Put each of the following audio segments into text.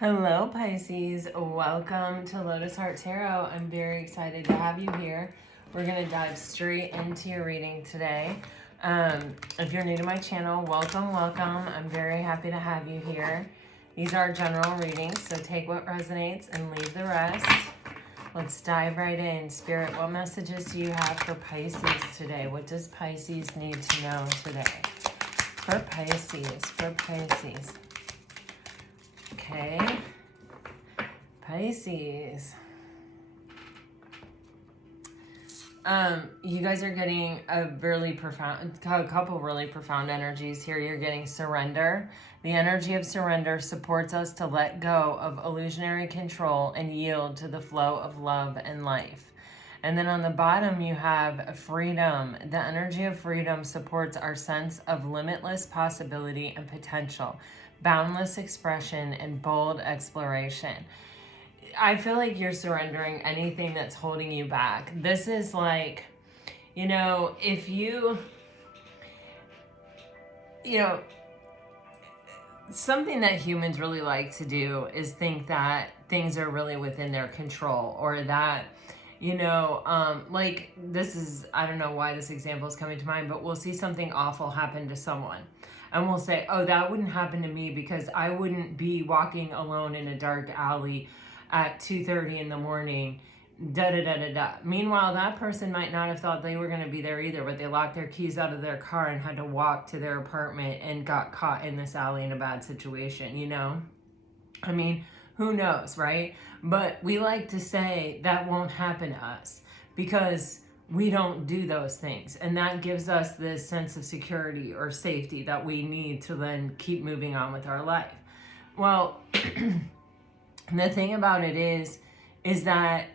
Hello, Pisces. Welcome to Lotus Heart Tarot. I'm very excited to have you here. We're going to dive straight into your reading today. If you're new to my channel, welcome. I'm very happy to have you here. These are general readings, so take what resonates and leave the rest. Let's dive right in. Spirit, what messages do you have for Pisces today? What does Pisces need to know today? For Pisces. Okay, Pisces. You guys are getting a couple really profound energies here. You're getting surrender. The energy of surrender supports us to let go of illusionary control and yield to the flow of love and life. And then on the bottom, you have freedom. The energy of freedom supports our sense of limitless possibility and potential, boundless expression, and bold exploration. I feel like you're surrendering anything that's holding you back. This is like, if something that humans really like to do is think that things are really within their control, or that, like this is, I don't know why this example is coming to mind, but we'll see something awful happen to someone. And we'll say, oh, that wouldn't happen to me because I wouldn't be walking alone in a dark alley at 2:30 in the morning, da-da-da-da-da. Meanwhile, that person might not have thought they were going to be there either, but they locked their keys out of their car and had to walk to their apartment and got caught in this alley in a bad situation, I mean, who knows, right? But we like to say that won't happen to us because we don't do those things. And that gives us this sense of security or safety that we need to then keep moving on with our life. Well, the thing about it is that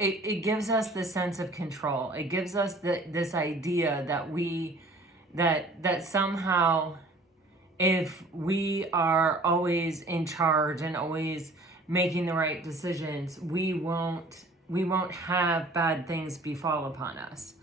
it gives us this sense of control. It gives us this idea that somehow if we are always in charge and always making the right decisions, we won't have bad things befall upon us.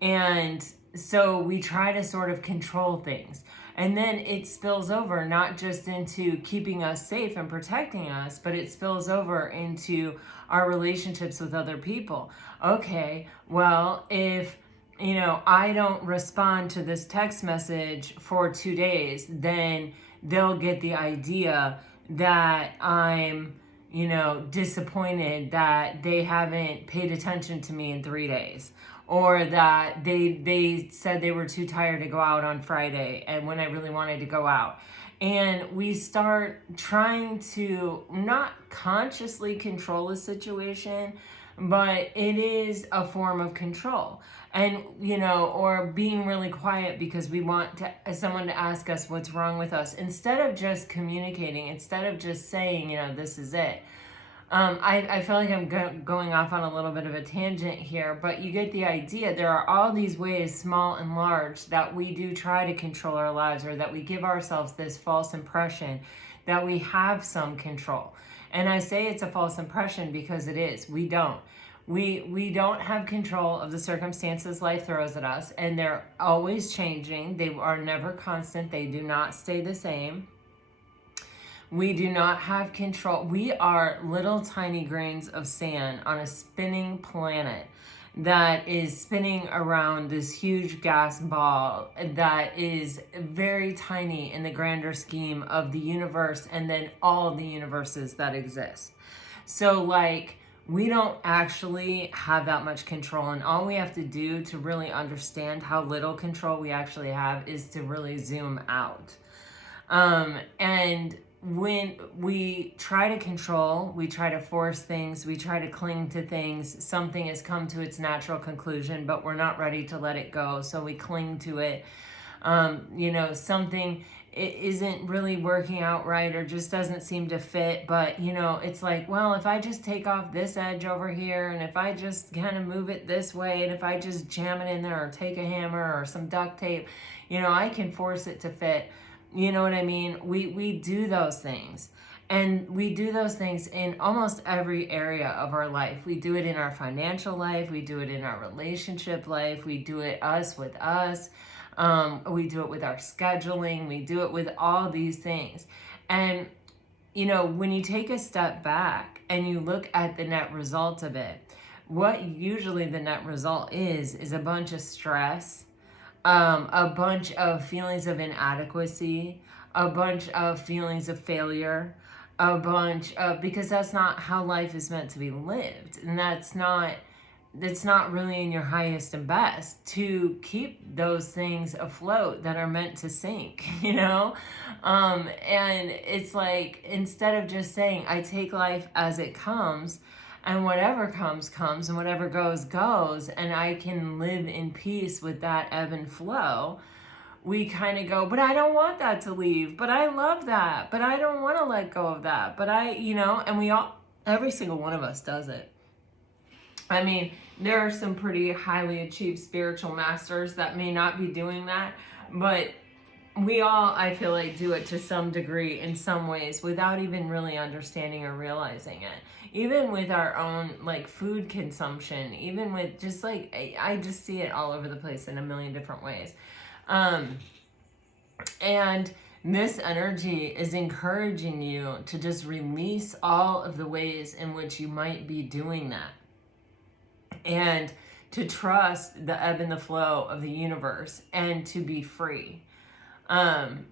And so we try to sort of control things. And then it spills over not just into keeping us safe and protecting us, but it spills over into our relationships with other people. Okay, well, if I don't respond to this text message for 2 days, then they'll get the idea that I'm disappointed that they haven't paid attention to me in 3 days, or that they said they were too tired to go out on Friday and when I really wanted to go out. And we start trying to not consciously control a situation, but it is a form of control. And, or being really quiet because we want someone to ask us what's wrong with us. Instead of just communicating, instead of just saying, this is it. I feel like I'm going off on a little bit of a tangent here, but you get the idea. There are all these ways, small and large, that we do try to control our lives, or that we give ourselves this false impression that we have some control. And I say it's a false impression because it is. We don't. We don't have control of the circumstances life throws at us, and they're always changing. They are never constant. They do not stay the same. We do not have control. We are little tiny grains of sand on a spinning planet that is spinning around this huge gas ball that is very tiny in the grander scheme of the universe, and then all of the universes that exist. So we don't actually have that much control, and all we have to do to really understand how little control we actually have is to really zoom out. And when we try to control, we try to force things, we try to cling to things, something has come to its natural conclusion, but we're not ready to let it go, so we cling to it. Something isn't really working out right, or just doesn't seem to fit, but it's like, well, if I just take off this edge over here, and if I just kind of move it this way, and if I just jam it in there, or take a hammer or some duct tape, I can force it to fit. You know what I mean? We do those things. And we do those things in almost every area of our life. We do it in our financial life. We do it in our relationship life. We do it us with us. We do it with our scheduling. We do it with all these things. And, you know, when you take a step back and you look at the net result of it, what usually the net result is a bunch of stress, a bunch of feelings of inadequacy, a bunch of feelings of failure, a bunch of, because that's not how life is meant to be lived. And that's not really in your highest and best to keep those things afloat that are meant to sink, you know? And it's like, instead of just saying, I take life as it comes, and whatever comes, comes, and whatever goes, goes, and I can live in peace with that ebb and flow, we kind of go, but I don't want that to leave, but I love that, but I don't want to let go of that, but I, you know, and we all, every single one of us does it. I mean, there are some pretty highly achieved spiritual masters that may not be doing that, but we all, I feel like, do it to some degree in some ways without even really understanding or realizing it. Even with our own, like, food consumption, even with just, like, I just see it all over the place in a million different ways. And this energy is encouraging you to just release all of the ways in which you might be doing that. And to trust the ebb and the flow of the universe and to be free. And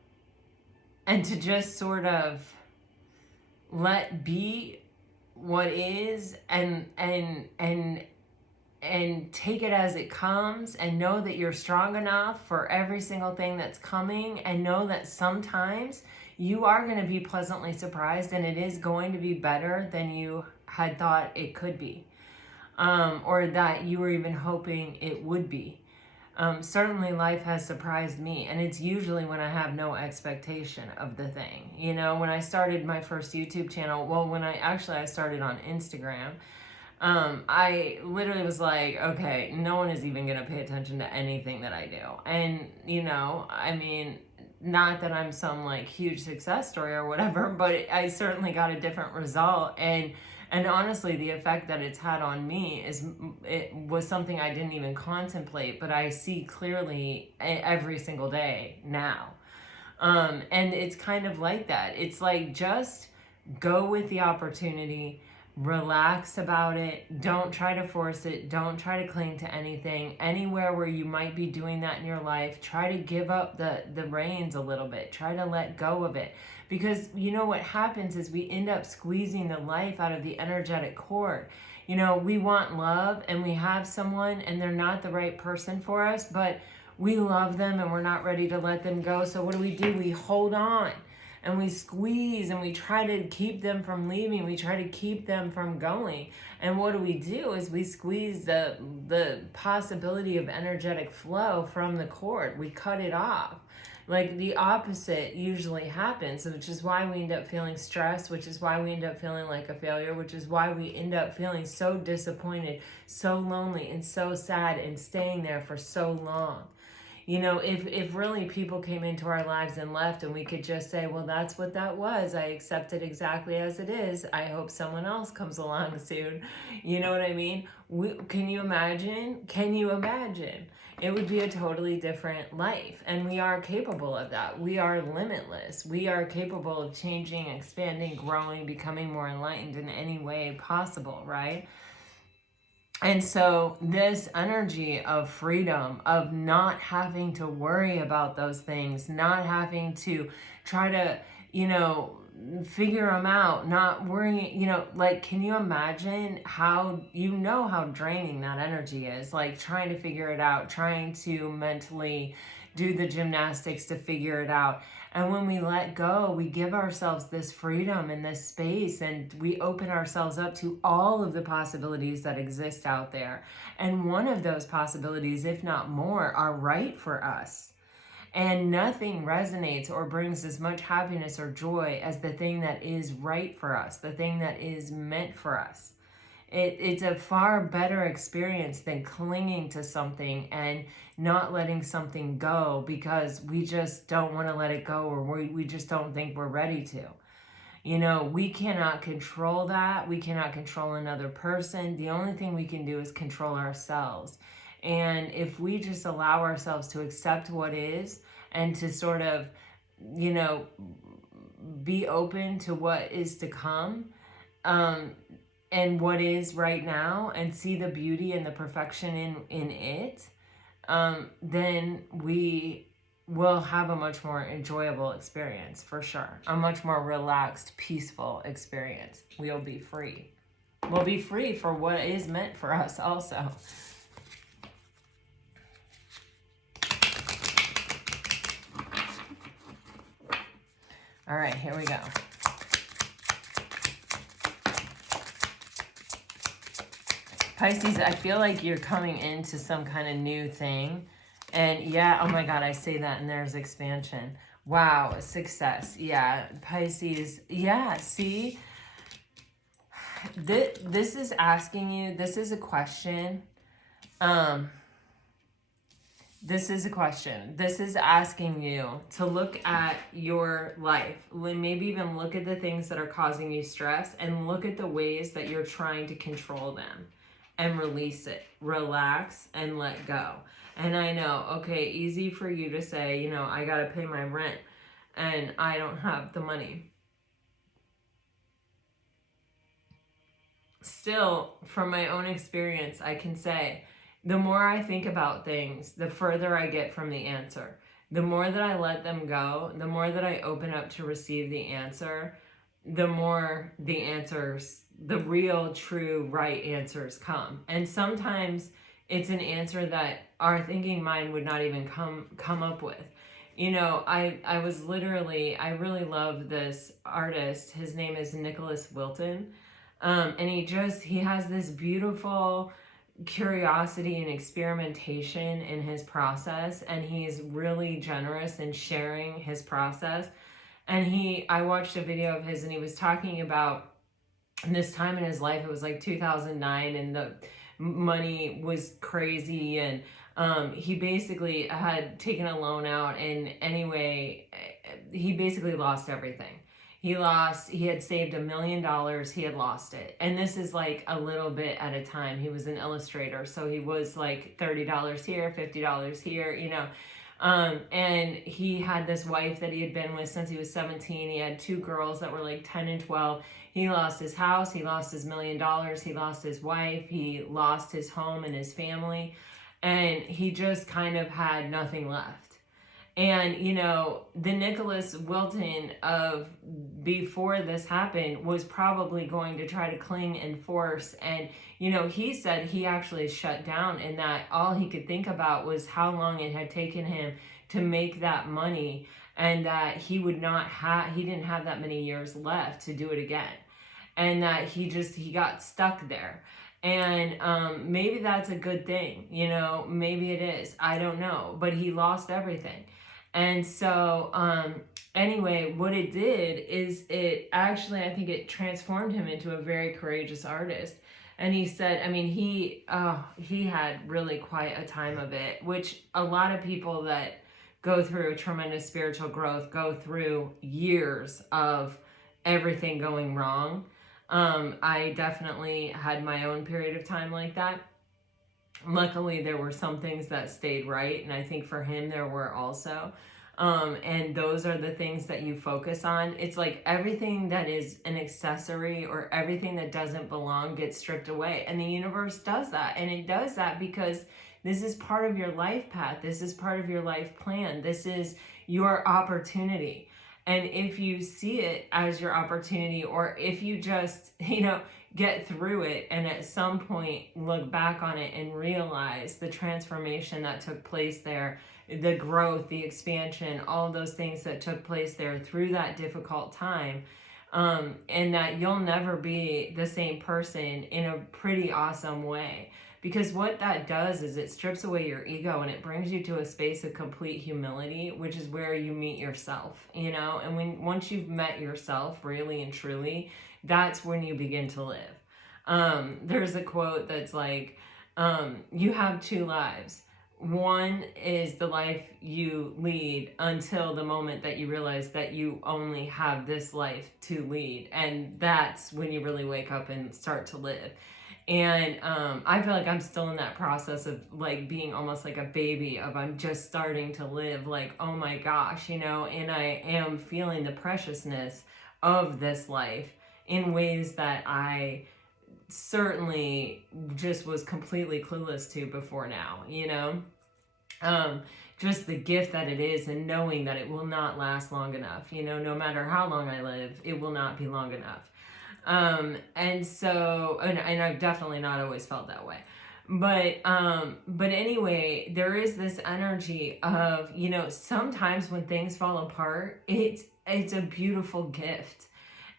to just sort of let be what is and take it as it comes, and know that you're strong enough for every single thing that's coming, and know that sometimes you are going to be pleasantly surprised and it is going to be better than you had thought it could be, or that you were even hoping it would be. Certainly life has surprised me, and it's usually when I have no expectation of the thing. You know, when I started my first YouTube channel, well, when I started on Instagram, I literally was like, okay, no one is even going to pay attention to anything that I do. And, you know, I mean, not that I'm some like huge success story or whatever, but I certainly got a different result. And honestly, the effect that it's had on me it was something I didn't even contemplate, but I see clearly every single day now. And it's kind of like that. It's like, just go with the opportunity, relax about it. Don't try to force it. Don't try to cling to anything. Anywhere where you might be doing that in your life, try to give up the reins a little bit. Try to let go of it. Because you know what happens is we end up squeezing the life out of the energetic cord. You know, we want love and we have someone and they're not the right person for us, but we love them and we're not ready to let them go. So what do? We hold on and we squeeze and we try to keep them from leaving. We try to keep them from going. And what do? Is we squeeze the possibility of energetic flow from the cord. We cut it off. Like, the opposite usually happens, which is why we end up feeling stressed, which is why we end up feeling like a failure, which is why we end up feeling so disappointed, so lonely, and so sad, and staying there for so long. You know, if really people came into our lives and left, and we could just say, well, that's what that was. I accept it exactly as it is. I hope someone else comes along soon. You know what I mean? Can you imagine? Can you imagine? It would be a totally different life. And we are capable of that. We are limitless. We are capable of changing, expanding, growing, becoming more enlightened in any way possible, right? And so this energy of freedom, of not having to worry about those things, not having to try to, you know, figure them out, not worrying, you know, like, can you imagine how draining that energy is? Like, trying to figure it out, trying to mentally do the gymnastics to figure it out. And when we let go, we give ourselves this freedom and this space, and we open ourselves up to all of the possibilities that exist out there. And one of those possibilities, if not more, are right for us. And nothing resonates or brings as much happiness or joy as the thing that is right for us, the thing that is meant for us. It's a far better experience than clinging to something and not letting something go because we just don't want to let it go, or we just don't think we're ready to. You know, we cannot control that. We cannot control another person. The only thing we can do is control ourselves. And if we just allow ourselves to accept what is and to sort of, you know, be open to what is to come, and what is right now, and see the beauty and the perfection in it, then we will have a much more enjoyable experience, for sure. A much more relaxed, peaceful experience. We'll be free. We'll be free for what is meant for us also. All right, here we go. Pisces, I feel like you're coming into some kind of new thing. And yeah, oh my God, I say that and there's expansion. Wow, success. Yeah, Pisces. Yeah, see? This is asking you, this is a question. This is a question. This is asking you to look at your life. Maybe even look at the things that are causing you stress and look at the ways that you're trying to control them and release it. Relax and let go. And I know, okay, easy for you to say, you know, I got to pay my rent and I don't have the money. Still, from my own experience, I can say, the more I think about things, the further I get from the answer. The more that I let them go, the more that I open up to receive the answer, the more the answers, the real, true, right answers come. And sometimes it's an answer that our thinking mind would not even come up with. You know, I was literally, I really love this artist. His name is Nicholas Wilton. And he has this beautiful curiosity and experimentation in his process. And he's really generous in sharing his process. And I watched a video of his and he was talking about this time in his life. It was like 2009 and the money was crazy, and he basically had taken a loan out, and anyway, he basically lost everything. He had saved $1 million, he had lost it. And this is like a little bit at a time. He was an illustrator, so he was like $30 here, $50 here, you know. And he had this wife that he had been with since he was 17. He had 2 girls that were like 10 and 12. He lost his house, he lost his $1 million, he lost his wife, he lost his home and his family, and he just kind of had nothing left. And, you know, the Nicholas Wilton of before this happened was probably going to try to cling and force. And, you know, he said he actually shut down, and that all he could think about was how long it had taken him to make that money, and that he didn't have that many years left to do it again. And that he got stuck there. And maybe that's a good thing, you know, maybe it is. I don't know. But he lost everything. And so, anyway, what it did is I think it transformed him into a very courageous artist. And he said, I mean, he had really quite a time of it, which a lot of people that go through tremendous spiritual growth go through years of everything going wrong. I definitely had my own period of time like that. Luckily, there were some things that stayed right, and I think for him there were also. And those are the things that you focus on. It's like everything that is an accessory or everything that doesn't belong gets stripped away. And the universe does that. And it does that because this is part of your life path. This is part of your life plan. This is your opportunity. And if you see it as your opportunity, or if you just, you know, get through it and at some point look back on it and realize the transformation that took place there, the growth, the expansion, all of those things that took place there through that difficult time, and that you'll never be the same person in a pretty awesome way. Because what that does is it strips away your ego and it brings you to a space of complete humility, which is where you meet yourself, you know? And once you've met yourself really and truly, that's when you begin to live. There's a quote that's like, you have 2 lives. One is the life you lead until the moment that you realize that you only have this life to lead. And that's when you really wake up and start to live. And I feel like I'm still in that process of like being almost like a baby of I'm just starting to live, like, oh my gosh, you know, and I am feeling the preciousness of this life in ways that I certainly just was completely clueless to before now, you know? Um, just the gift that it is, and knowing that it will not last long enough, you know, no matter how long I live, it will not be long enough. And so, and I've definitely not always felt that way. But anyway, there is this energy of, you know, sometimes when things fall apart, it's a beautiful gift.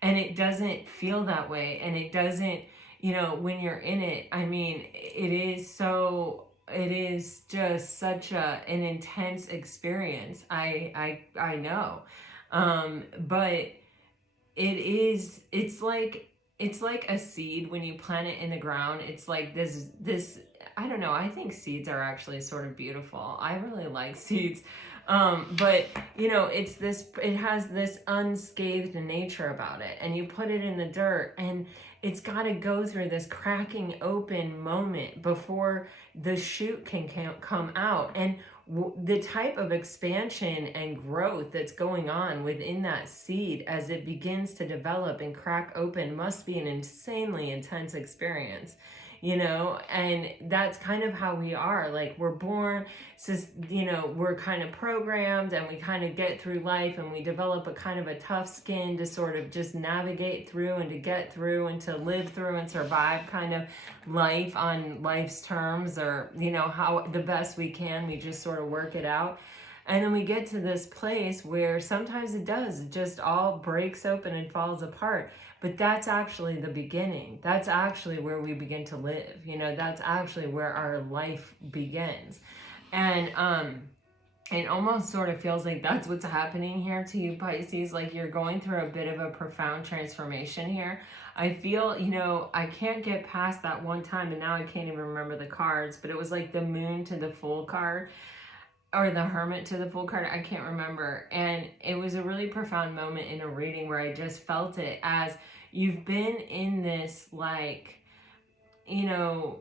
And it doesn't feel that way. And it doesn't, you know, when you're in it, I mean, it is just such an intense experience. I know. But it's like a seed when you plant it in the ground. It's like this I don't know, I think seeds are actually sort of beautiful. I really like seeds. But you know, it has this unscathed nature about it, and you put it in the dirt, and it's got to go through this cracking open moment before the shoot can come out. And the type of expansion and growth that's going on within that seed as it begins to develop and crack open must be an insanely intense experience, you know. And that's kind of how we are. Like, we're born, you know, we're kind of programmed, and we kind of get through life, and we develop a kind of a tough skin to sort of just navigate through and to get through and to live through and survive kind of life on life's terms, or, you know, how the best we can, we just sort of work it out. And then we get to this place where sometimes it just all breaks open and falls apart. But that's actually the beginning. That's actually where we begin to live. You know, that's actually where our life begins. And it almost sort of feels like that's what's happening here to you, Pisces. Like, you're going through a bit of a profound transformation here. I feel, you know, I can't get past that one time, and now I can't even remember the cards, but it was like the Moon to the Fool card, or the Hermit to the Fool card. I can't remember. And it was a really profound moment in a reading where I just felt it as you've been in this, like, you know,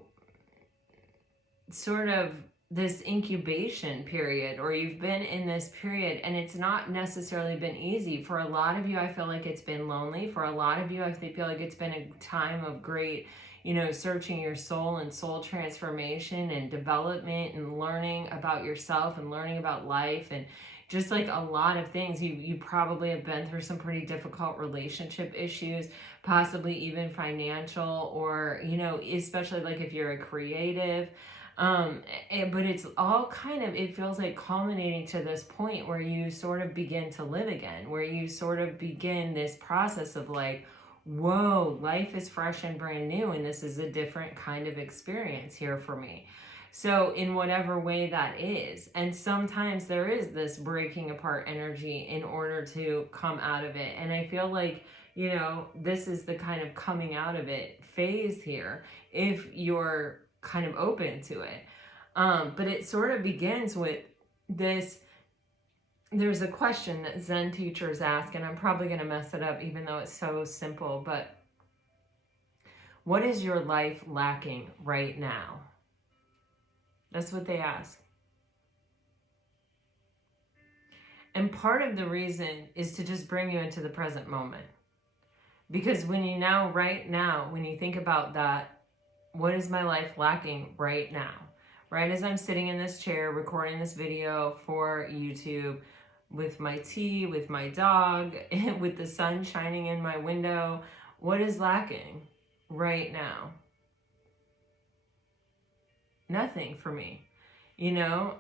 sort of this incubation period, or you've been in this period, and it's not necessarily been easy. For a lot of you, I feel like it's been lonely. For a lot of you, I feel like it's been a time of great, you know, searching your soul and soul transformation and development and learning about yourself and learning about life, and just like a lot of things. You probably have been through some pretty difficult relationship issues, possibly even financial, or, you know, especially like if you're a creative. But it's all kind of, it feels like culminating to this point where you sort of begin to live again, where you sort of begin this process of like, whoa, life is fresh and brand new, and this is a different kind of experience here for me. So in whatever way that is, and sometimes there is this breaking apart energy in order to come out of it. And I feel like, you know, this is the kind of coming out of it phase here, if you're kind of open to it. But it sort of begins with this. There's a question that Zen teachers ask, and I'm probably going to mess it up even though it's so simple, but what is your life lacking right now? That's what they ask. And part of the reason is to just bring you into the present moment. Because when you now, right now, when you think about that, what is my life lacking right now? Right as I'm sitting in this chair recording this video for YouTube, with my tea, with my dog, with the sun shining in my window, what is lacking right now? Nothing for me, you know?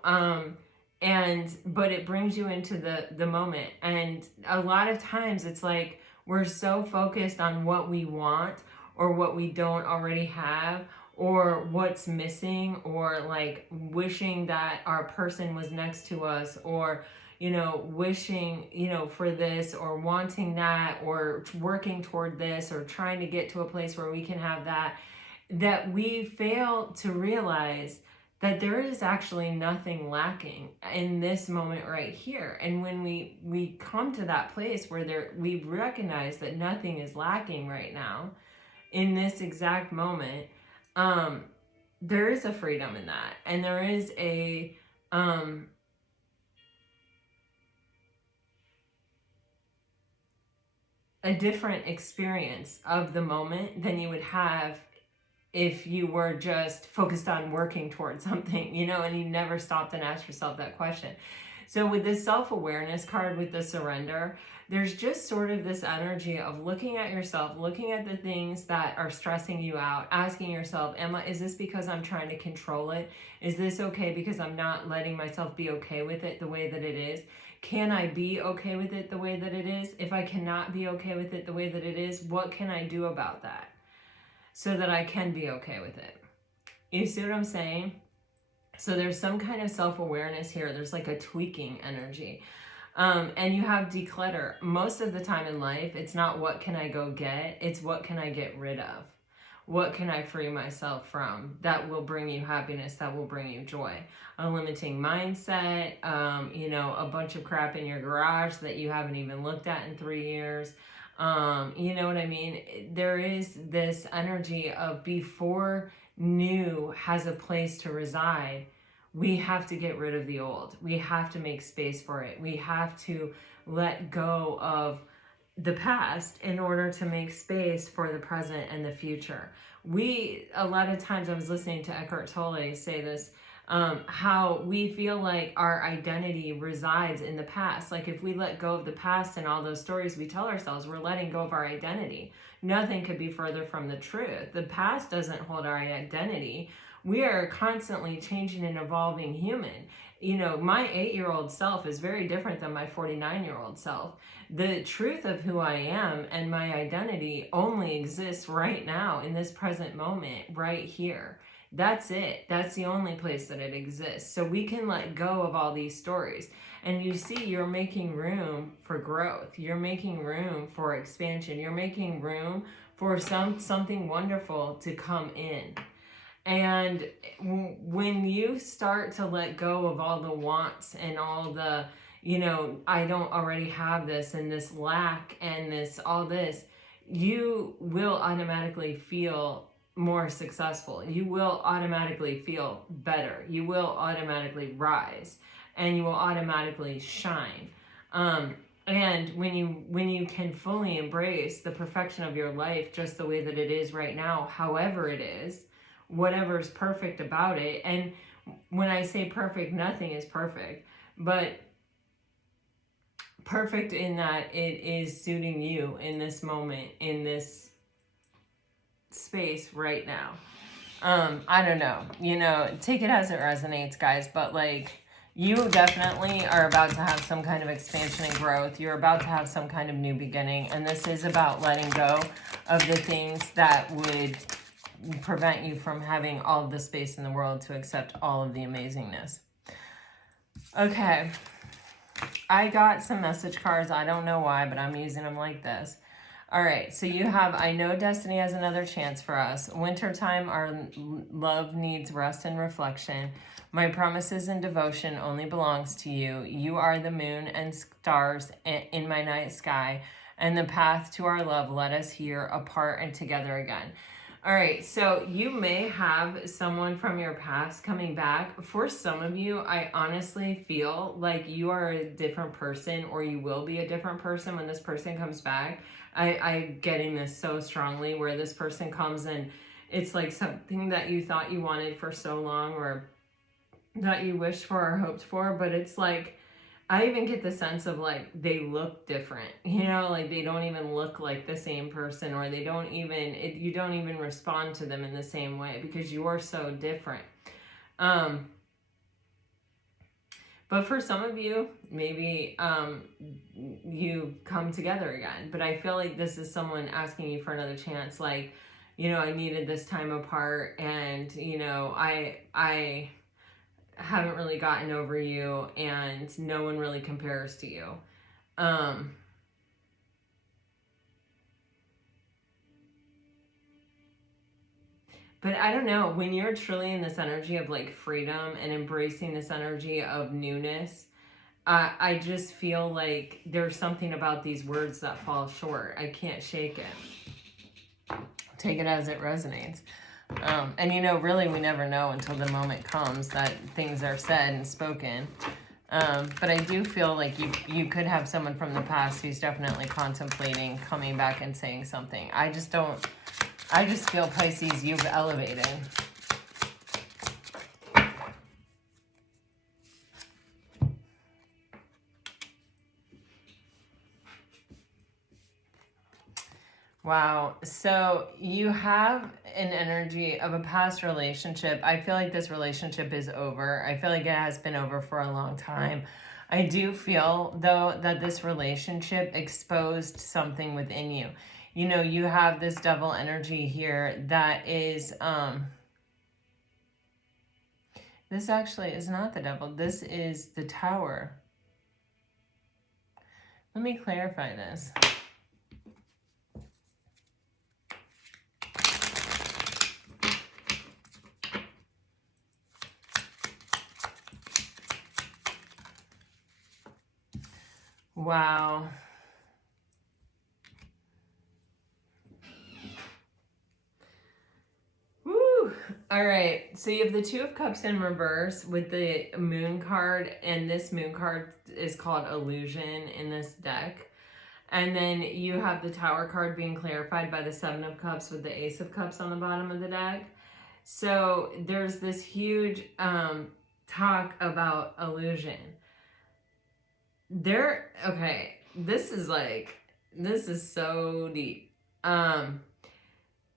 But it brings you into the moment. And a lot of times it's like we're so focused on what we want, or what we don't already have, or what's missing, or like wishing that our person was next to us, or, you know, wishing, you know, for this, or wanting that, or working toward this, or trying to get to a place where we can have that, that we fail to realize that there is actually nothing lacking in this moment right here. And when we come to that place where we recognize that nothing is lacking right now, in this exact moment, there is a freedom in that. And there is a different experience of the moment than you would have if you were just focused on working towards something, you know, and you never stopped and asked yourself that question. So with this self-awareness card, with the surrender, there's just sort of this energy of looking at yourself, looking at the things that are stressing you out, asking yourself, is this because I'm trying to control it? Is this okay because I'm not letting myself be okay with it the way that it is? Can I be okay with it the way that it is? If I cannot be okay with it the way that it is, what can I do about that so that I can be okay with it? You see what I'm saying? So there's some kind of self-awareness here. There's like a tweaking energy. And you have declutter. Most of the time in life, it's not what can I go get, it's what can I get rid of? What can I free myself from that will bring you happiness, that will bring you joy? A limiting mindset, you know, a bunch of crap in your garage that you haven't even looked at in 3 years. You know what I mean? There is this energy of before new has a place to reside, we have to get rid of the old. We have to make space for it. We have to let go of the past in order to make space for the present and the future. A lot of times I was listening to Eckhart Tolle say this, how we feel like our identity resides in the past. Like if we let go of the past and all those stories we tell ourselves, we're letting go of our identity. Nothing could be further from the truth. The past doesn't hold our identity. We are constantly changing and evolving human. You know, my 8-year-old self is very different than my 49-year-old self. The truth of who I am and my identity only exists right now in this present moment, right here. That's it. That's the only place that it exists. So we can let go of all these stories. And you see, you're making room for growth. You're making room for expansion. You're making room for something wonderful to come in. And when you start to let go of all the wants and all the, you know, I don't already have this and this lack and this, all this, you will automatically feel more successful. You will automatically feel better. You will automatically rise and you will automatically shine. And when you can fully embrace the perfection of your life just the way that it is right now, however it is, whatever's perfect about it. And when I say perfect, nothing is perfect, but perfect in that it is suiting you in this moment, in this space right now. I don't know, you know, take it as it resonates, guys, but like, you definitely are about to have some kind of expansion and growth. You're about to have some kind of new beginning. And this is about letting go of the things that would prevent you from having all of the space in the world to accept all of the amazingness. Okay. I got some message cards. I don't know why, but I'm using them like this. All right. So you have, I know destiny has another chance for us. Wintertime, our love needs rest and reflection. My promises and devotion only belongs to you. You are the moon and stars in my night sky, and the path to our love led us here apart and together again. All right, so you may have someone from your past coming back. For some of you, I honestly feel like you are a different person, or you will be a different person when this person comes back. I'm getting this so strongly, where this person comes and it's like something that you thought you wanted for so long, or that you wished for or hoped for, but it's like, I even get the sense of like they look different, you know, like they don't even look like the same person, or they don't even, you don't even respond to them in the same way because you are so different. But for some of you, maybe you come together again. But I feel like this is someone asking you for another chance. Like, you know, I needed this time apart, and, you know, I haven't really gotten over you, and no one really compares to you. But I don't know, when you're truly in this energy of like freedom and embracing this energy of newness, I just feel like there's something about these words that fall short. I can't shake it. Take it as it resonates. And you know, really, we never know until the moment comes that things are said and spoken. But I do feel like you could have someone from the past who's definitely contemplating coming back and saying something. I just feel, Pisces, you've elevated. Wow. So you have an energy of a past relationship. I feel like this relationship is over. I feel like it has been over for a long time. I do feel, though, that this relationship exposed something within you. You know, you have this devil energy here that is, this actually is not the devil. This is the Tower. Let me clarify this. Wow. Woo. All right. So you have the Two of Cups in reverse with the Moon card, and this Moon card is called Illusion in this deck. And then you have the Tower card being clarified by the Seven of Cups with the Ace of Cups on the bottom of the deck. So there's this huge talk about illusion. Okay, this is so deep.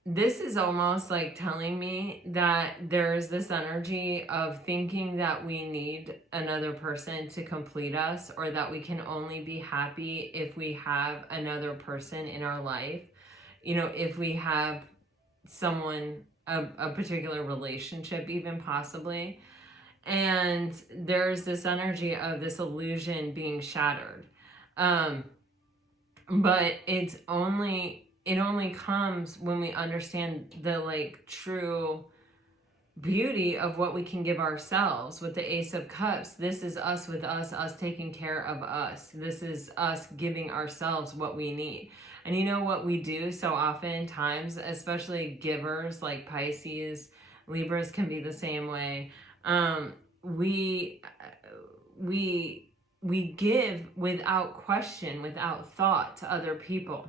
This is almost like telling me that there's this energy of thinking that we need another person to complete us, or that we can only be happy if we have another person in our life. You know, if we have someone, a particular relationship, even possibly. And there's this energy of this illusion being shattered. But it only comes when we understand the like true beauty of what we can give ourselves. With the Ace of Cups, this is us with us taking care of us. This is us giving ourselves what we need. And you know what we do so oftentimes, especially givers like Pisces, Libras can be the same way. We give without question, without thought to other people,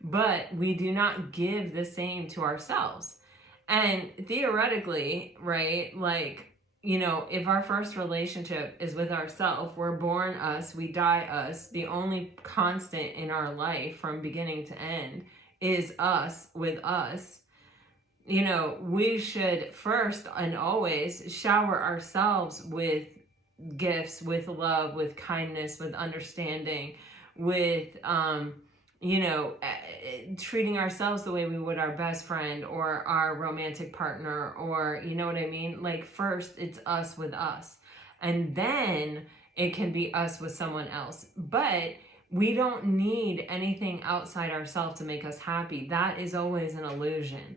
but we do not give the same to ourselves. And theoretically, right, like, you know, if our first relationship is with ourselves, we're born us, we die us, the only constant in our life from beginning to end is us with us. You know, we should first and always shower ourselves with gifts, with love, with kindness, with understanding, with you know, treating ourselves the way we would our best friend or our romantic partner, or you know what I mean? Like, first it's us with us, and then it can be us with someone else. But we don't need anything outside ourselves to make us happy. That is always an illusion.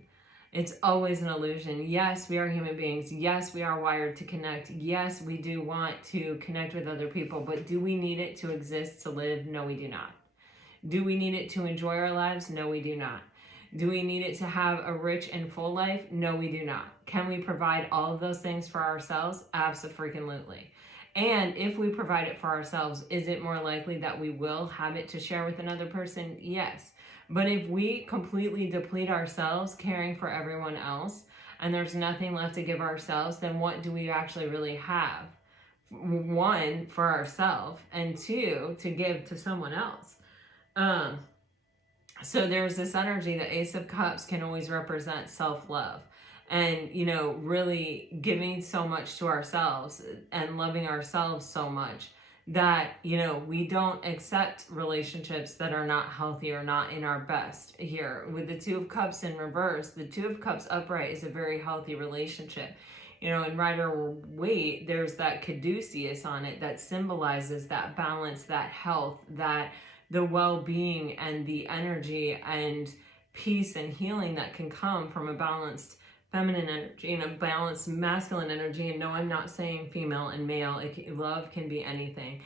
It's always an illusion. Yes, we are human beings. Yes, we are wired to connect. Yes, we do want to connect with other people, but do we need it to exist, to live? No, we do not. Do we need it to enjoy our lives? No, we do not. Do we need it to have a rich and full life? No, we do not. Can we provide all of those things for ourselves? Abso-freaking-lutely. And if we provide it for ourselves, is it more likely that we will have it to share with another person? Yes. But if we completely deplete ourselves caring for everyone else, and there's nothing left to give ourselves, then what do we actually really have? One, for ourselves, and two, to give to someone else. So there's this energy that Ace of Cups can always represent self-love. And, you know, really giving so much to ourselves and loving ourselves so much that, you know, we don't accept relationships that are not healthy or not in our best here. With the Two of Cups in reverse, the Two of Cups upright is a very healthy relationship. You know, in Rider-Waite, there's that caduceus on it that symbolizes that balance, that health, that the well-being and the energy and peace and healing that can come from a balanced feminine energy and a balanced masculine energy. And no, I'm not saying female and male. Love can be anything.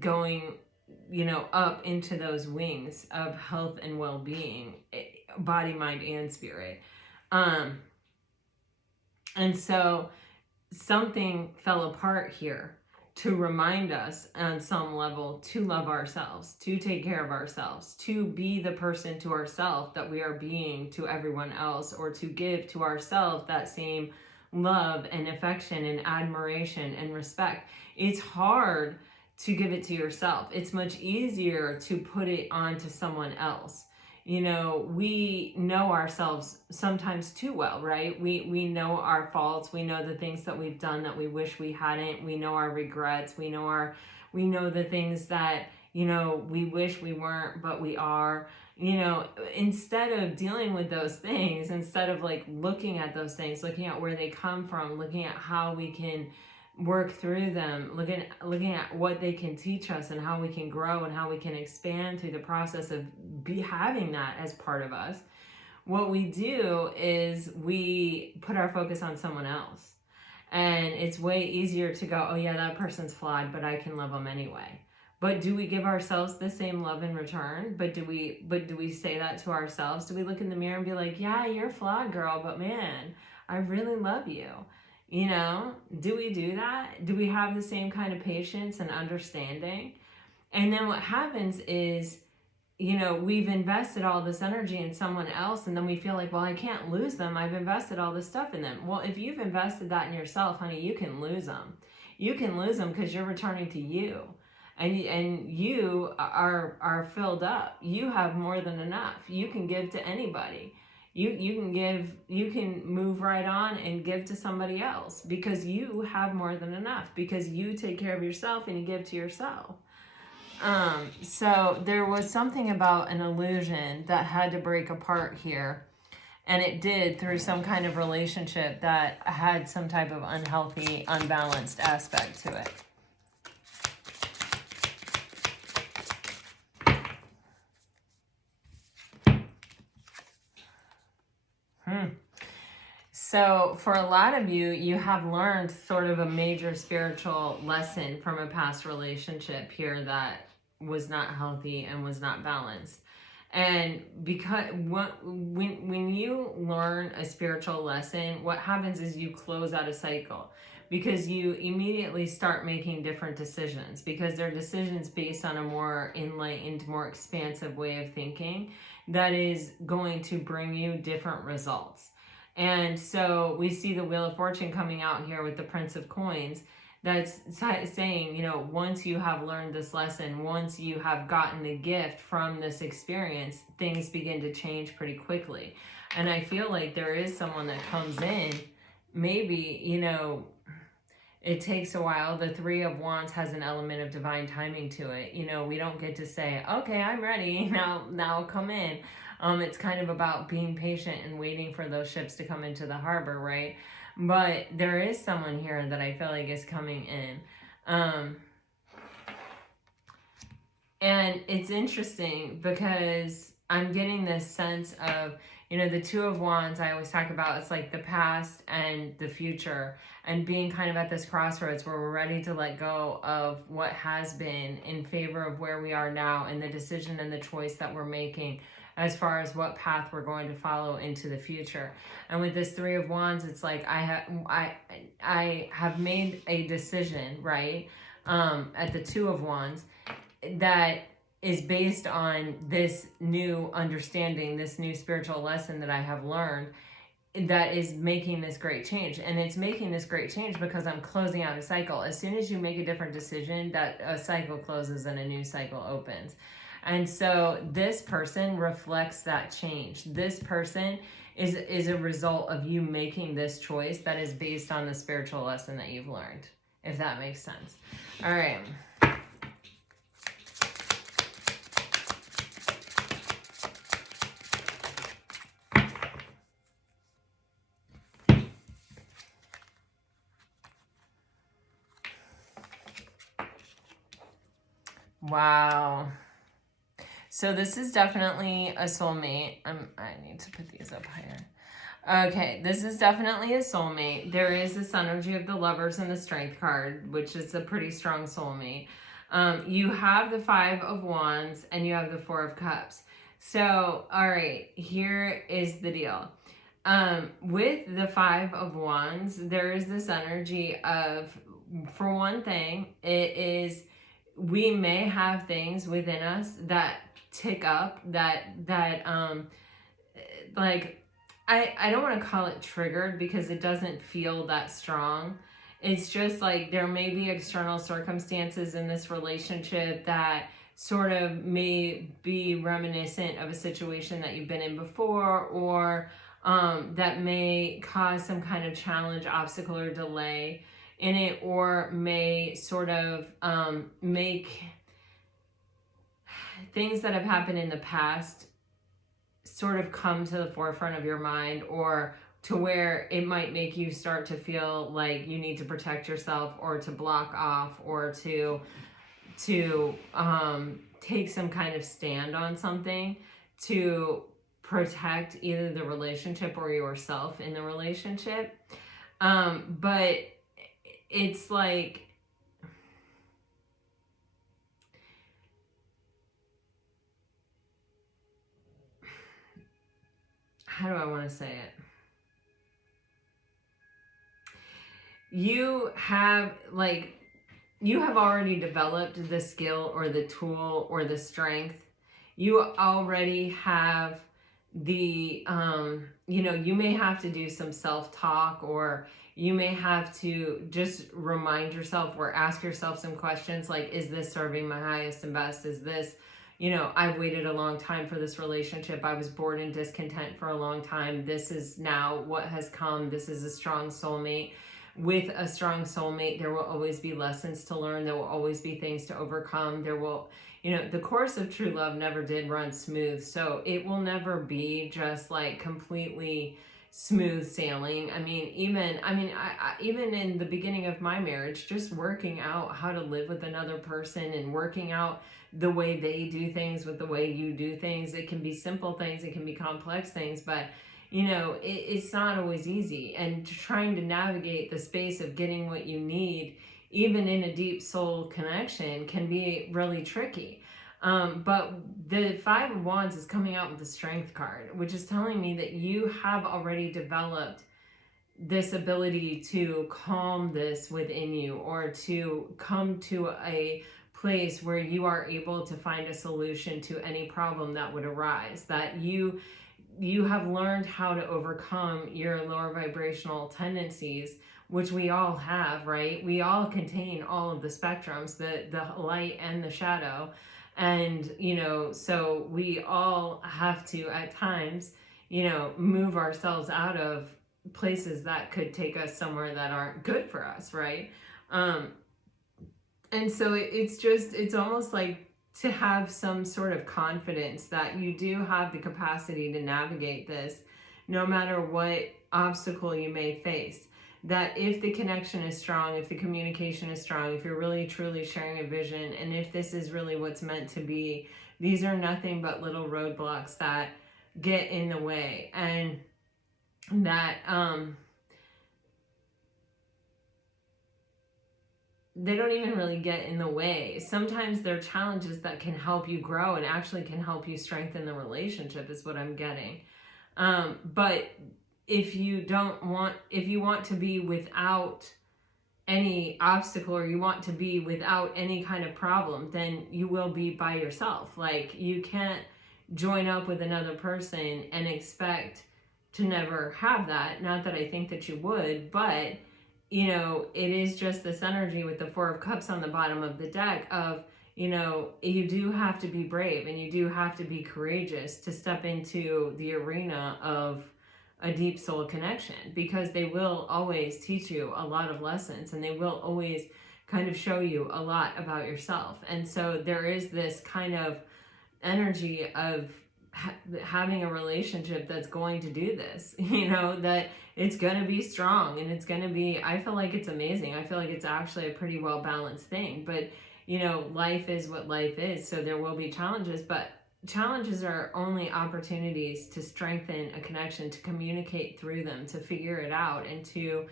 Going, you know, up into those wings of health and well-being, body, mind, and spirit. And so something fell apart here to remind us on some level to love ourselves, to take care of ourselves, to be the person to ourselves that we are being to everyone else, or to give to ourselves that same love and affection and admiration and respect. It's hard to give it to yourself. It's much easier to put it onto someone else. You know, we know ourselves sometimes too well, right? We know our faults. We know the things that we've done that we wish we hadn't. We know our regrets. We know the things that, you know, we wish we weren't, but we are. You know, instead of dealing with those things, instead of like looking at those things, looking at where they come from, looking at how we can work through them, looking at what they can teach us and how we can grow and how we can expand through the process of having that as part of us, what we do is we put our focus on someone else. And it's way easier to go, oh yeah, that person's flawed, but I can love them anyway. But do we give ourselves the same love in return? But do we say that to ourselves? Do we look in the mirror and be like, yeah, you're flawed, girl, but man, I really love you? You know, do we do that? Do we have the same kind of patience and understanding? And then what happens is, you know, we've invested all this energy in someone else, and then we feel like, well, I can't lose them. I've invested all this stuff in them. Well, if you've invested that in yourself, honey, you can lose them. You can lose them because you're returning to you. And you are filled up. You have more than enough. You can give to anybody. You can move right on and give to somebody else because you have more than enough, because you take care of yourself and you give to yourself. So there was something about an illusion that had to break apart here, and it did through some kind of relationship that had some type of unhealthy, unbalanced aspect to it. So for a lot of you, you have learned sort of a major spiritual lesson from a past relationship here that was not healthy and was not balanced. And because when you learn a spiritual lesson, what happens is you close out a cycle, because you immediately start making different decisions, because they're decisions based on a more enlightened, more expansive way of thinking that is going to bring you different results. And so we see the Wheel of Fortune coming out here with the Prince of Coins. That's saying, you know, once you have learned this lesson, once you have gotten the gift from this experience, things begin to change pretty quickly. And I feel like there is someone that comes in, maybe, you know, it takes a while. The Three of Wands has an element of divine timing to it. You know, we don't get to say, okay, I'm ready, now come in. It's kind of about being patient and waiting for those ships to come into the harbor, right? But there is someone here that I feel like is coming in. And it's interesting because I'm getting this sense of, you know, the Two of Wands I always talk about, it's like the past and the future, and being kind of at this crossroads where we're ready to let go of what has been in favor of where we are now and the decision and the choice that we're making as far as what path we're going to follow into the future. And with this Three of Wands, it's like I have made a decision, right? At the Two of Wands, that is based on this new understanding, this new spiritual lesson that I have learned, that is making this great change. And it's making this great change because I'm closing out a cycle. As soon as you make a different decision, that a cycle closes and a new cycle opens. And so this person reflects that change. This person is a result of you making this choice that is based on the spiritual lesson that you've learned, if that makes sense. All right. Wow. So this is definitely a soulmate. I need to put these up higher. Okay, this is definitely a soulmate. There is this energy of the Lovers and the Strength card, which is a pretty strong soulmate. You have the Five of Wands and you have the Four of Cups. So, all right, here is the deal. With the Five of Wands, there is this energy of, for one thing, it is, we may have things within us that tick up, like, I don't want to call it triggered because it doesn't feel that strong. It's just like there may be external circumstances in this relationship that sort of may be reminiscent of a situation that you've been in before, or that may cause some kind of challenge, obstacle, or delay in it, or may sort of make things that have happened in the past sort of come to the forefront of your mind, or to where it might make you start to feel like you need to protect yourself, or to block off, or to take some kind of stand on something to protect either the relationship or yourself in the relationship. But it's like, how do I want to say it? You have already developed the skill or the tool or the strength. You already have the, you may have to do some self-talk, or you may have to just remind yourself or ask yourself some questions like, is this serving my highest and best? Is this, I've waited a long time for this relationship. I was bored and discontent for a long time. This is now what has come. This is a strong soulmate. With a strong soulmate, there will always be lessons to learn. There will always be things to overcome. There will, the course of true love never did run smooth. So it will never be just like completely smooth sailing. Even in the beginning of my marriage, just working out how to live with another person and working out the way they do things with the way you do things. It can be simple things, it can be complex things, but it's not always easy. And trying to navigate the space of getting what you need, even in a deep soul connection, can be really tricky. But the Five of Wands is coming out with the Strength card, which is telling me that you have already developed this ability to calm this within you, or to come to a place where you are able to find a solution to any problem that would arise, that you have learned how to overcome your lower vibrational tendencies, which we all have, right? We all contain all of the spectrums, the light and the shadow. And, so we all have to, at times, move ourselves out of places that could take us somewhere that aren't good for us, right? And so it's almost like to have some sort of confidence that you do have the capacity to navigate this, no matter what obstacle you may face. That if the connection is strong, if the communication is strong, if you're really truly sharing a vision, and if this is really what's meant to be, these are nothing but little roadblocks that get in the way, and that they don't even really get in the way. Sometimes they're challenges that can help you grow and actually can help you strengthen the relationship, is what I'm getting. But if you want to be without any obstacle, or you want to be without any kind of problem, then you will be by yourself. Like, you can't join up with another person and expect to never have that. Not that I think that you would, but it is just this energy with the Four of Cups on the bottom of the deck of, you do have to be brave, and you do have to be courageous to step into the arena of a deep soul connection, because they will always teach you a lot of lessons, and they will always kind of show you a lot about yourself. And so there is this kind of energy of having a relationship that's going to do this, that it's going to be strong, and it's going to be, I feel like it's amazing. I feel like it's actually a pretty well balanced thing, but life is what life is. So there will be challenges, but challenges are only opportunities to strengthen a connection, to communicate through them, to figure it out, and to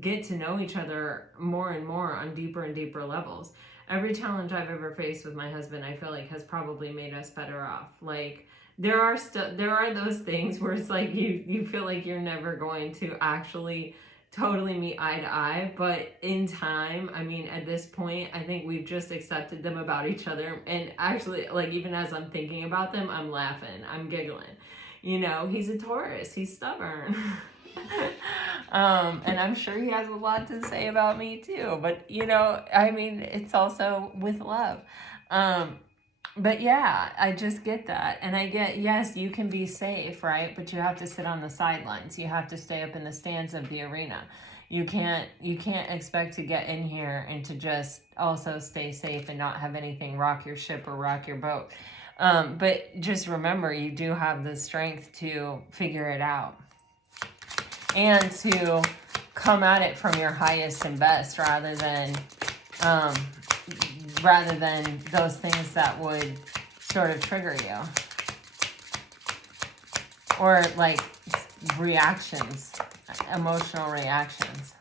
get to know each other more and more on deeper and deeper levels. every challenge I've ever faced with my husband, I feel like has probably made us better off. Like, there are those things where it's like you feel like you're never going to actually totally meet eye to eye, but in time, I mean, at this point, I think we've just accepted them about each other. And actually, like, even as I'm thinking about them, I'm laughing, I'm giggling. You know, he's a Taurus, he's stubborn. And I'm sure he has a lot to say about me too, but you know, I mean, it's also with love. But yeah, I just get that. And I get, yes, you can be safe, right? But you have to sit on the sidelines. You have to stay up in the stands of the arena. You can't expect to get in here and to just also stay safe and not have anything rock your ship or rock your boat. But just remember, you do have the strength to figure it out and to come at it from your highest and best rather than those things that would sort of trigger you, or like reactions, emotional reactions.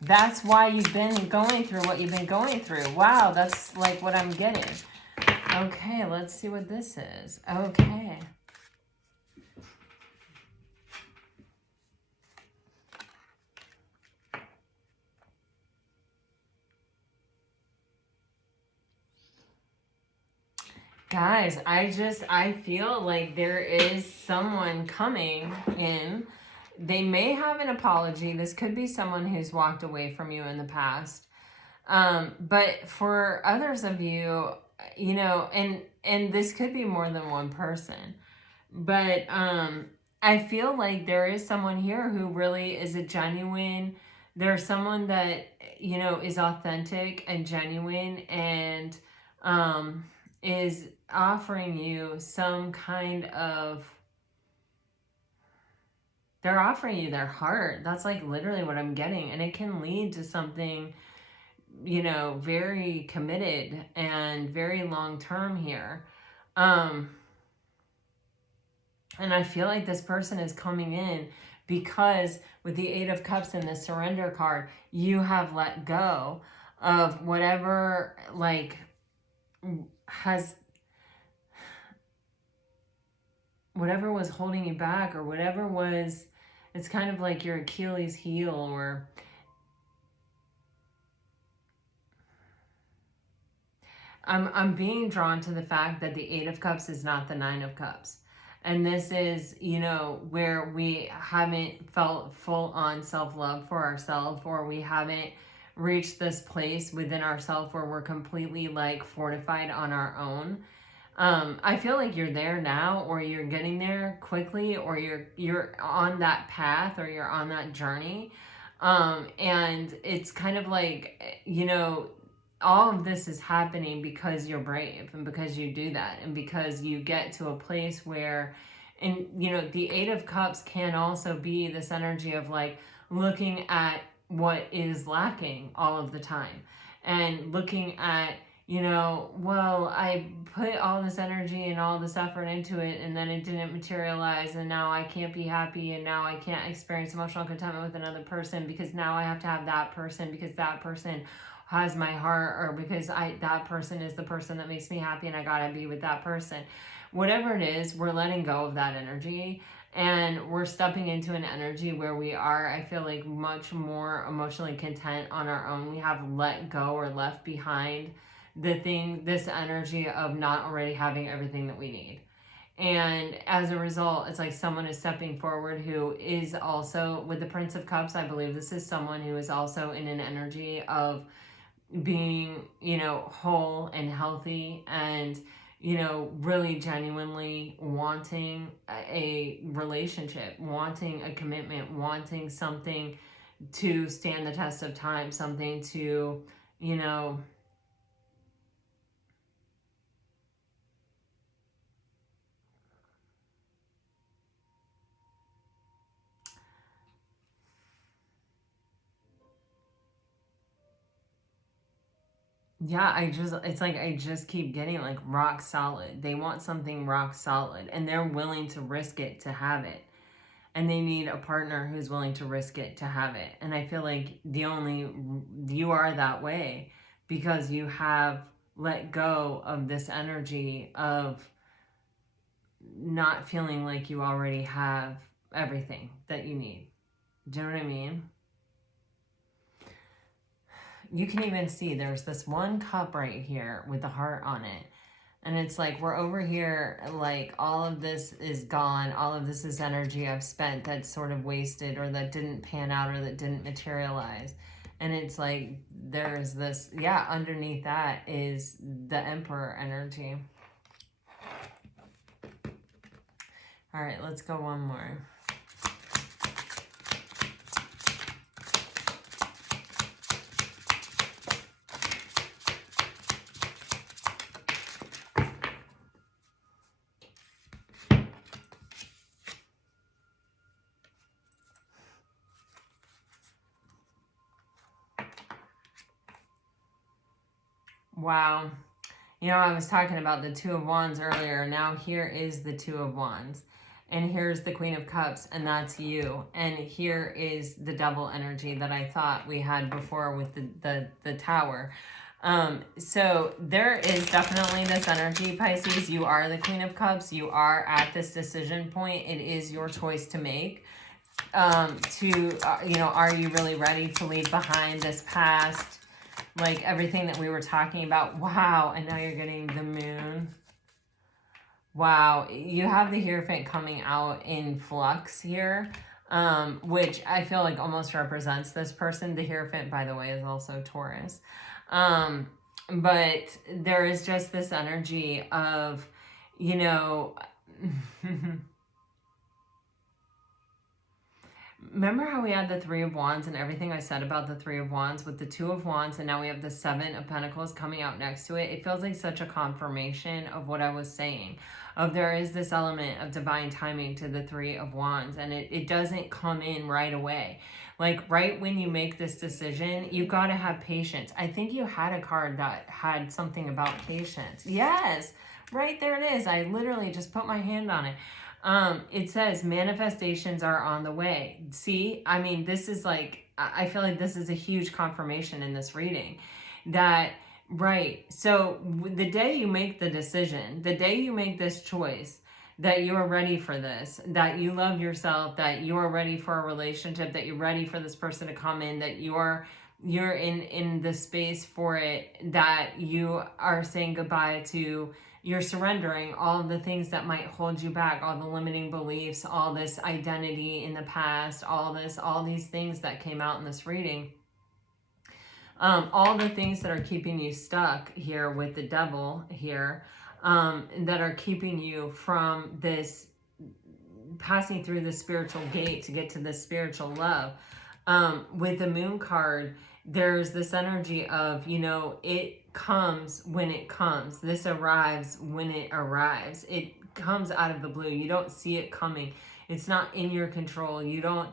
That's why you've been going through what you've been going through. Wow, that's like what I'm getting. Okay, let's see what this is. Okay. Guys, I feel like there is someone coming in. They may have an apology. This could be someone who's walked away from you in the past. But for others of you, you know, and this could be more than one person. But I feel like there is someone here who really is a genuine, there's someone that, you know, is authentic and genuine and is offering you some kind of, they're offering you their heart. That's like literally what I'm getting. And it can lead to something, you know, very committed and very long term here. And I feel like this person is coming in because with the Eight of Cups and the Surrender card, you have let go of whatever like has, whatever was holding you back, or whatever was, it's kind of like your Achilles heel, or I'm being drawn to the fact that the Eight of Cups is not the Nine of Cups. And this is, you know, where we haven't felt full on self-love for ourselves, or we haven't reached this place within ourselves where we're completely like fortified on our own. I feel like you're there now, or you're getting there quickly, or you're on that path, or you're on that journey. And it's kind of like, you know, all of this is happening because you're brave and because you do that and because you get to a place where, and you know, the Eight of Cups can also be this energy of like looking at what is lacking all of the time and looking at, you know, well, I put all this energy and all this effort into it and then it didn't materialize, and now I can't be happy, and now I can't experience emotional contentment with another person because now I have to have that person because that person has my heart, or because that person is the person that makes me happy and I gotta be with that person. Whatever it is, we're letting go of that energy and we're stepping into an energy where we are, I feel like, much more emotionally content on our own. We have let go or left behind this energy of not already having everything that we need. And as a result, it's like someone is stepping forward who is also, with the Prince of Cups, I believe this is someone who is also in an energy of being, you know, whole and healthy and, you know, really genuinely wanting a relationship, wanting a commitment, wanting something to stand the test of time, something to, you know, yeah, it's like I just keep getting like rock solid. They want something rock solid and they're willing to risk it to have it. and they need a partner who's willing to risk it to have it. And I feel like you are that way because you have let go of this energy of not feeling like you already have everything that you need. Do you know what I mean? You can even see there's this one cup right here with the heart on it. And it's like, we're over here, like, all of this is gone. All of this is energy I've spent that's sort of wasted or that didn't pan out or that didn't materialize. And it's like, there's this, yeah, underneath that is the Emperor energy. All right, let's go one more. Wow. You know, I was talking about the Two of Wands earlier. Now here is the Two of Wands. And here's the Queen of Cups, and that's you. And here is the double energy that I thought we had before with the Tower. So there is definitely this energy, Pisces. You are the Queen of Cups. You are at this decision point. It is your choice to make. You know, are you really ready to leave behind this past? Like everything that we were talking about. Wow. And now you're getting the Moon. Wow. You have the Hierophant coming out in flux here, which I feel like almost represents this person. The Hierophant, by the way, is also Taurus. But there is just this energy of, you know... Remember how we had the Three of Wands and everything I said about the Three of Wands with the Two of Wands, and now we have the Seven of Pentacles coming out next to it? It feels like such a confirmation of what I was saying. Of there is this element of divine timing to the Three of Wands, and it doesn't come in right away. Like right when you make this decision, you've got to have patience. I think you had a card that had something about patience. Yes, right there it is. I literally just put my hand on it. It says manifestations are on the way. See, I mean, this is like, I feel like this is a huge confirmation in this reading that, right. So the day you make the decision, the day you make this choice, that you are ready for this, that you love yourself, that you are ready for a relationship, that you're ready for this person to come in, that you're in the space for it, that you are saying goodbye to, you're surrendering all of the things that might hold you back, all the limiting beliefs, all this identity in the past, all these things that came out in this reading. All the things that are keeping you stuck here with the Devil here, that are keeping you from this, passing through the spiritual gate to get to the spiritual love. With the Moon card, there's this energy of, you know, it comes when it comes. This arrives when it arrives. It comes out of the blue. You don't see it coming. It's not in your control. You don't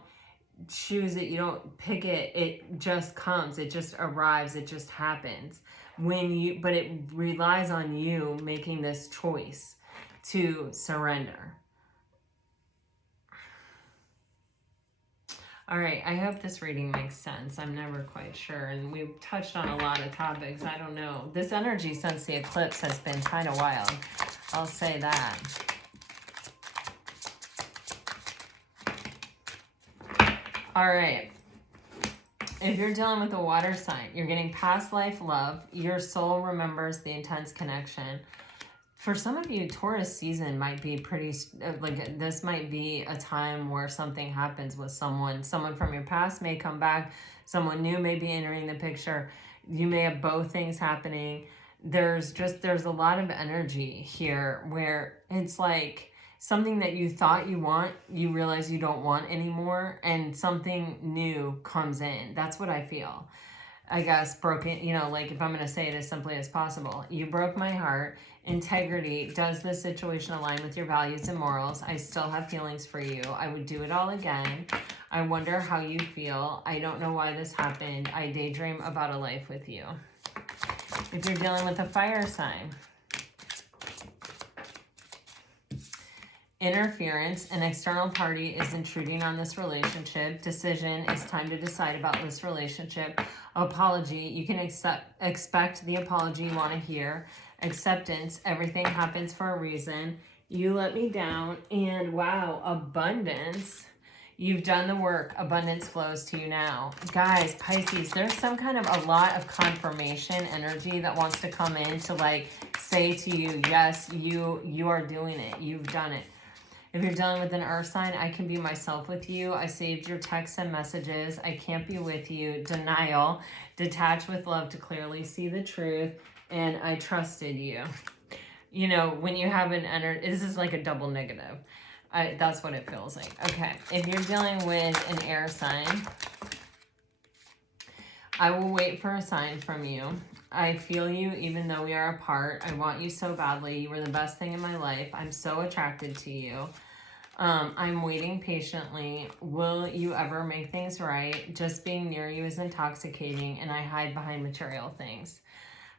choose it. You don't pick it. It just comes. It just arrives. It just happens. But it relies on you making this choice to surrender. All right, I hope this reading makes sense. I'm never quite sure, and we've touched on a lot of topics. I don't know. This energy since the eclipse has been kind of wild. I'll say that. All right. If you're dealing with a water sign, you're getting past life love. Your soul remembers the intense connection. For some of you, Taurus season might be pretty, like this might be a time where something happens with someone. Someone from your past may come back. Someone new may be entering the picture. You may have both things happening. There's a lot of energy here where it's like something that you thought you want, you realize you don't want anymore, and something new comes in. That's what I feel. I guess broken, you know, like if I'm going to say it as simply as possible, you broke my heart. Integrity. Does this situation align with your values and morals? I still have feelings for you. I would do it all again. I wonder how you feel. I don't know why this happened. I daydream about a life with you. If you're dealing with a fire sign, Interference, an external party is intruding on this relationship. Decision, it's time to decide about this relationship. Apology, you can expect the apology you want to hear. Acceptance, everything happens for a reason. You let me down. And wow, abundance. You've done the work. Abundance flows to you now. Guys, Pisces, there's some kind of a lot of confirmation energy that wants to come in to like say to you, yes, you are doing it. You've done it. If you're dealing with an earth sign, I can be myself with you. I saved your texts and messages. I can't be with you. Denial. Detach with love to clearly see the truth. And I trusted you. You know, when you have an energy, this is like a double negative. That's what it feels like. Okay, if you're dealing with an air sign, I will wait for a sign from you. I feel you even though we are apart. I want you so badly. You were the best thing in my life. I'm so attracted to you. I'm waiting patiently. Will you ever make things right? Just being near you is intoxicating, and I hide behind material things.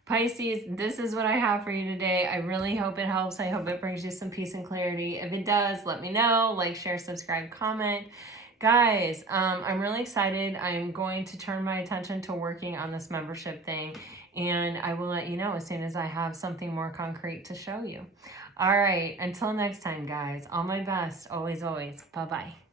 Pisces, this is what I have for you today. I really hope it helps. I hope it brings you some peace and clarity. If it does, let me know. Like, share, subscribe, comment. Guys, I'm really excited. I'm going to turn my attention to working on this membership thing, and I will let you know as soon as I have something more concrete to show you. All right, until next time, guys, all my best, always, always. Bye-bye.